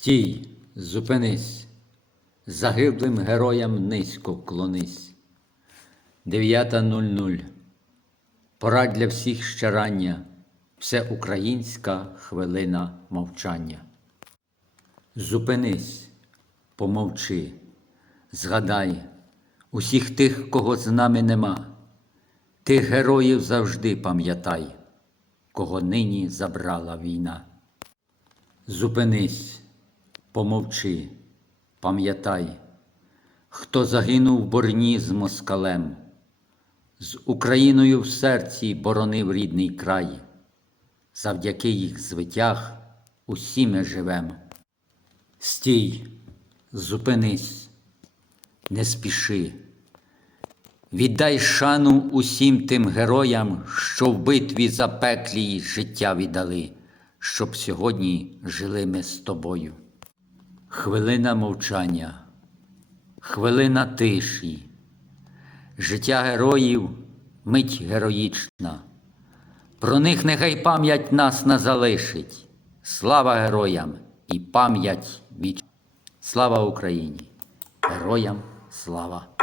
Стій, зупинись, загиблим героям низько вклонись. 9.00. Пора для всіх ще рання, всеукраїнська хвилина мовчання. Зупинись, помовчи, згадай усіх тих, кого з нами нема, тих героїв завжди пам'ятай, кого нині забрала війна. Зупинись, помовчи, пам'ятай, хто загинув в борні з москалем, з Україною в серці боронив рідний край. Завдяки їх звитяг усі ми живем. Стій, зупинись, не спіши. Віддай шану усім тим героям, що в битві запеклій життя віддали, щоб сьогодні жили ми з тобою. Хвилина мовчання, хвилина тиші, життя героїв мить героїчна. Про них нехай пам'ять нас не залишить. Слава героям і пам'ять віч. Слава Україні! Героям слава!